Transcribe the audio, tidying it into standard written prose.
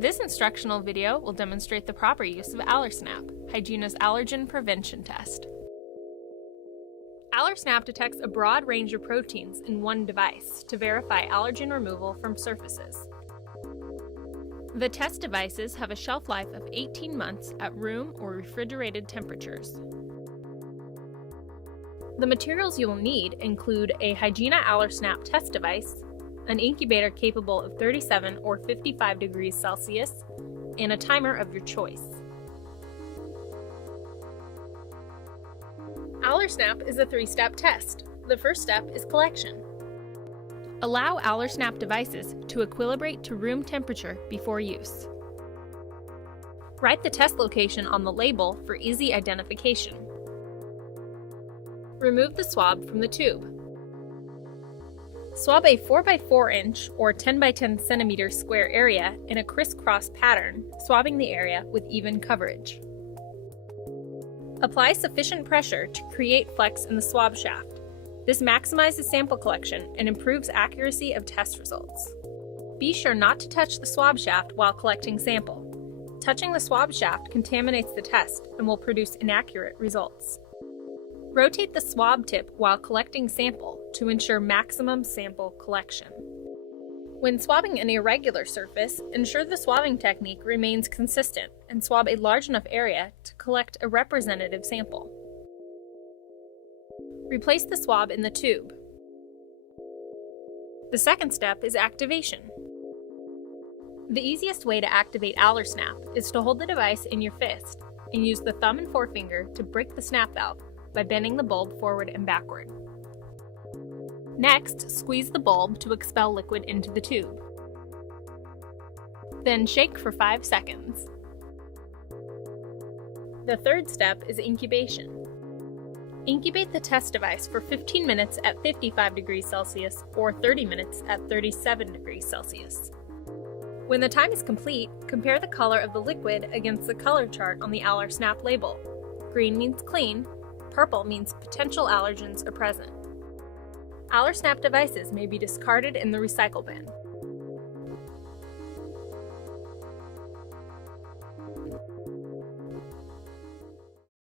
This instructional video will demonstrate the proper use of AllerSnap, Hygiena's allergen prevention test. AllerSnap detects a broad range of proteins in one device to verify allergen removal from surfaces. The test devices have a shelf life of 18 months at room or refrigerated temperatures. The materials you will need include a Hygiena AllerSnap test device, an incubator capable of 37 or 55 degrees Celsius, and a timer of your choice. AllerSnap is a three-step test. The first step is collection. Allow AllerSnap devices to equilibrate to room temperature before use. Write the test location on the label for easy identification. Remove the swab from the tube. Swab a 4x4 inch or 10x10 centimeter square area in a crisscross pattern, swabbing the area with even coverage. Apply sufficient pressure to create flex in the swab shaft. This maximizes sample collection and improves accuracy of test results. Be sure not to touch the swab shaft while collecting sample. Touching the swab shaft contaminates the test and will produce inaccurate results. Rotate the swab tip while collecting sample to ensure maximum sample collection. When swabbing an irregular surface, ensure the swabbing technique remains consistent and swab a large enough area to collect a representative sample. Replace the swab in the tube. The second step is activation. The easiest way to activate AllerSnap is to hold the device in your fist and use the thumb and forefinger to break the snap valve by bending the bulb forward and backward. Next, squeeze the bulb to expel liquid into the tube. Then shake for 5 seconds. The third step is incubation. Incubate the test device for 15 minutes at 55 degrees Celsius or 30 minutes at 37 degrees Celsius. When the time is complete, compare the color of the liquid against the color chart on the AllerSnap label. Green means clean, purple means potential allergens are present. AllerSnap devices may be discarded in the recycle bin.